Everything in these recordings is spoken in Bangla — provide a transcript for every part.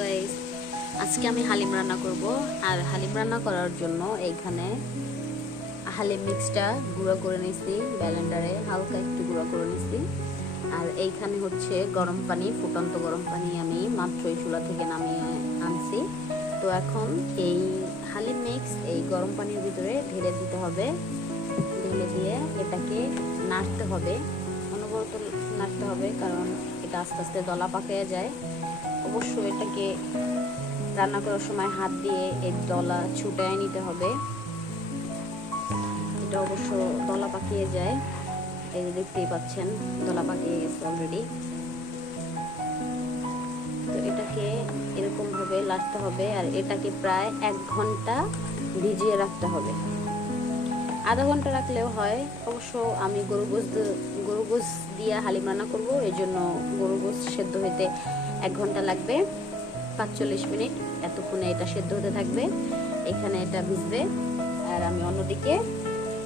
গাইস আজকে আমি হালিম রান্না করব। আর হালিম রান্না করার জন্য এইখানে হালিম মিক্সটা গুঁড়ো করে নিয়েছি ব্যালেন্ডারে হালকা একটু গুঁড়ো করে নিয়েছি। আর এইখানে হচ্ছে গরম পানি, ফুটন্ত গরম পানি আমি মাত্র এই চুলা থেকে নামিয়ে আনছি। তো এখন এই হালিম মিক্স এই গরম পানির ভিতরে ঢেলে দিতে হবে। ঢেলে দিয়ে এটাকে নাড়তে হবে। অনবরত নাড়তে হবে কারণ এটা আস্তে আস্তে দলা পাকিয়ে যায়। অবশ্য এটাকে রান্না করার সময় হাত দিয়ে এই দলা ছুটায় নিতে হবে। এটা অবশ্য দলা পাকিয়ে যায়। এই যে দেখতেই পাচ্ছেন, দলা পাকিয়ে গেছে অলরেডি তো এটাকে এরকমভাবে লাড়তে হবে আর এটাকে প্রায় এক ঘণ্টা ভিজিয়ে রাখতে হবে। আধা ঘণ্টা রাখলেও হয়। অবশ্য আমি গরু গোস গরু গোস দিয়ে হালিম রান্না করব এই জন্য গরু গোস সেদ্ধ হতে এক ঘণ্টা লাগবে। পাঁচচল্লিশ মিনিট এতক্ষণে এটা সেদ্ধ হতে থাকবে। এখানে এটা ভিজবে। আর আমি অন্যদিকে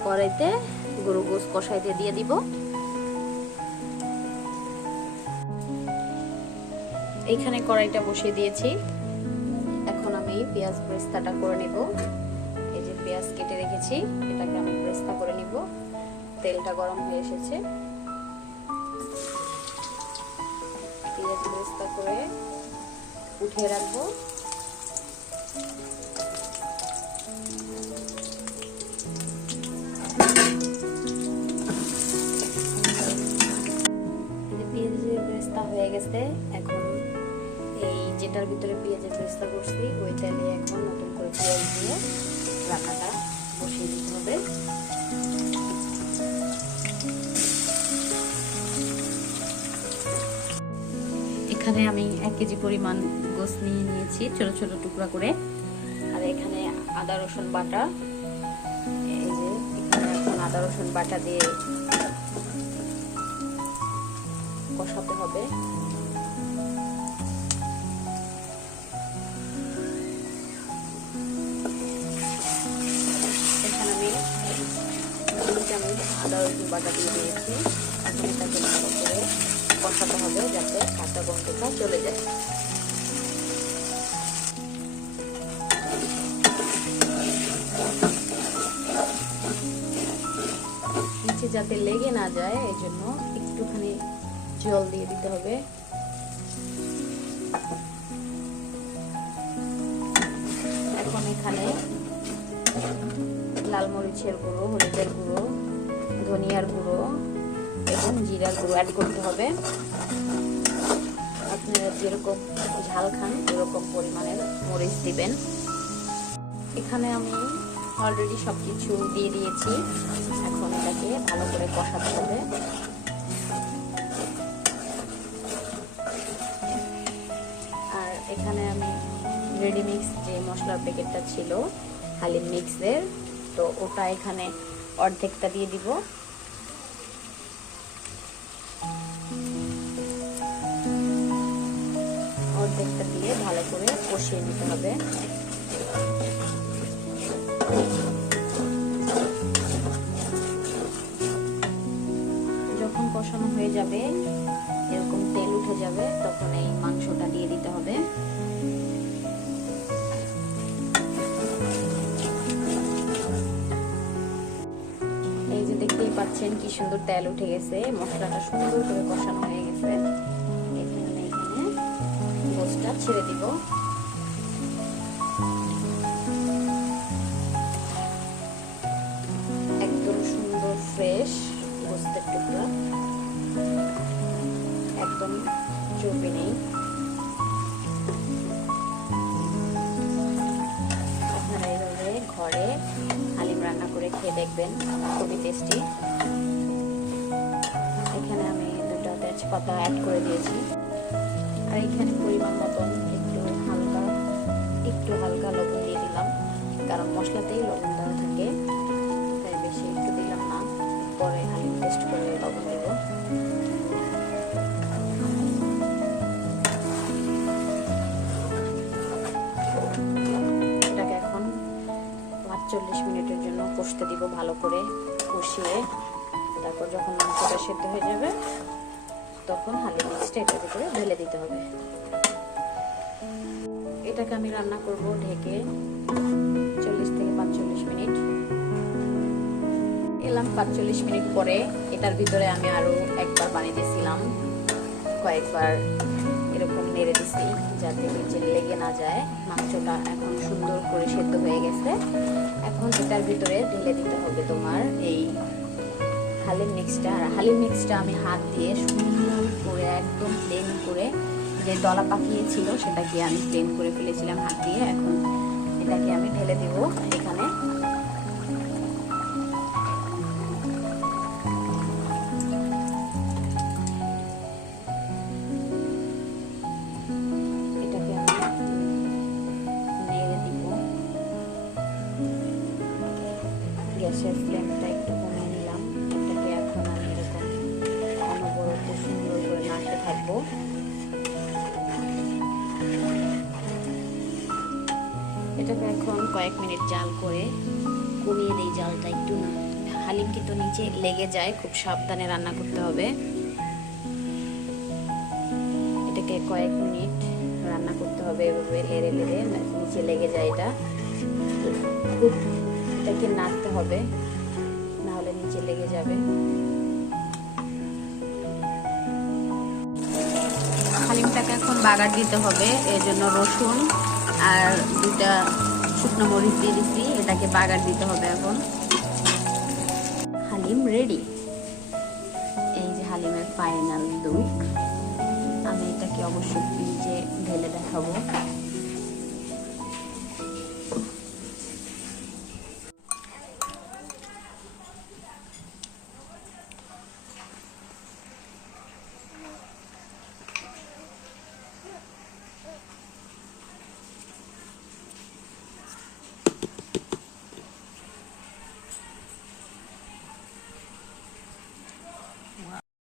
কড়াইতে গরু গোস কষাইতে দিয়ে দিব। এইখানে কড়াইটা বসিয়ে দিয়েছি। এখন আমি পেঁয়াজ ব্রেস্তাটা করে নেব। এই যে পেঁয়াজ কেটে রেখেছি, এটাকে আমি ব্রেস্তা করে নিব। তেলটা গরম হয়ে এসেছে। ব্রেস্তা করে উঠিয়ে রাখব। হয়ে গেছে, এখন এই যেটার ভিতরে পেঁয়াজের ব্রেস্তা করছি ওই তেলে এখন নতুন করে পেঁয়াজ দিয়ে রান্নাটা এখানে আমি এক কেজি পরিমাণ গোস নিয়ে নিয়েছি, ছোট ছোট টুকরা করে। আর এখানে আদা, রসুন বাটা। এই যে, এখানে এখন আদা, রসুন বাটা দিয়ে কষাতে হবে। আদা, রসুন বাটা দিয়ে দিয়েছি। এটাকে ভালো করে কষাতে হবে যাতে কাঁচা গন্ধটা চলে যায়। নিচে যাতে লেগে না যায়, এই জন্য একটুখানি জল দিয়ে দিতে হবে। এখন এখানে লাল মরিচের গুঁড়ো, হলুদের গুঁড়ো, ধনিয়ার গুঁড়ো এবং জিরা গুঁড়ো অ্যাড করতে হবে। আপনারা যেরকম ঝাল খান এরকম পরিমাণের মরিচ দিবেন। এখানে আমি অলরেডি সব কিছু দিয়ে দিয়েছি। এখন এটাকে ভালো করে কষাতে হবে। আর এখানে আমি রেডি মিক্স যে মশলার প্যাকেটটা ছিল, হালিম মিক্সের তো ওটা এখানে অর্ধেকটা দিয়ে দিব। দিয়ে ভালো করে কষিয়ে নিতে হবে। যখন কষানো হয়ে যাবে, এরকম তেল উঠে যাবে, তখন এই মাংসটা দিয়ে দিতে হবে। এই যে দেখতেই পাচ্ছেন কি সুন্দর তেল উঠে গেছে, মশলাটা সুন্দর করে কষানো হয়ে গেছে। ছেড়ে দিব। একদম সুন্দর ফ্রেশ গোস্তের টুকরা। একদম চর্বি নেই। আপনারা এইভাবে ঘরে হালিম রান্না করে খেয়ে দেখবেন, খুবই টেস্টি এখানে আমি দুটো তেজপাতা অ্যাড করে দিয়েছি। কষতে দিব ভালো করে কষিয়ে। তারপর যখন মাংসটা সেদ্ধ হয়ে যাবে, তখন হালিম মিক্সটা এটার ভিতরে ঢেলে দিতে হবে। এটাকে আমি রান্না করব ঢেকে চল্লিশ থেকে পাঁচচল্লিশ মিনিট। এলাম পাঁচচল্লিশ মিনিট পরে, এটার ভিতরে আমি আরও একবার পানি দিয়েছিলাম। কয়েকবার নেড়ে দিছি, যাতে নিচে লেগে না যায়, মাংসটা এখন সুন্দর করে সেদ্ধ হয়ে গেছে। এখন এটার ভিতরে ঢেলে দিতে হবে তোমার এই হালিম মিক্সটা আর হালিম মিক্সটা আমি হাত দিয়ে সুন্দর করে একদম প্লেন করে যে দলা পাকিয়েছিল সেটাকে আমি প্লেন করে ফেলেছিলাম হাত দিয়ে। এখন এটাকে আমি ঢেলে দেব এখানে। গ্যাসের ফ্লেমটা একটু কমিয়ে নিলাম। এটাকে এখন আমি এরকম অনবরত সুন্দর করে নাড়তে থাকব। এটাকে এখন কয়েক মিনিট জাল করে কমিয়ে দিই জালটা একটু না। হালিম কিন্তু নিচে লেগে যায়, খুব সাবধানে রান্না করতে হবে। এটাকে কয়েক মিনিট রান্না করতে হবে এভাবে লেড়ে লেড়ে নিচে লেগে যায় এটা। খুব এটাকে নাড়তে হবে, নাহলে নিচে লেগে যাবে। হালিমটাকে এখন বাগার দিতে হবে, এর জন্য রসুন আর দুটা শুকনো মরিচ দিয়ে দিচ্ছি এটাকে বাগার দিতে হবে এখন। হালিম রেডি এই যে হালিমের ফাইনাল লুক আমি এটাকে অবশ্যই ফ্রিজে ঢেলে দেখাবো।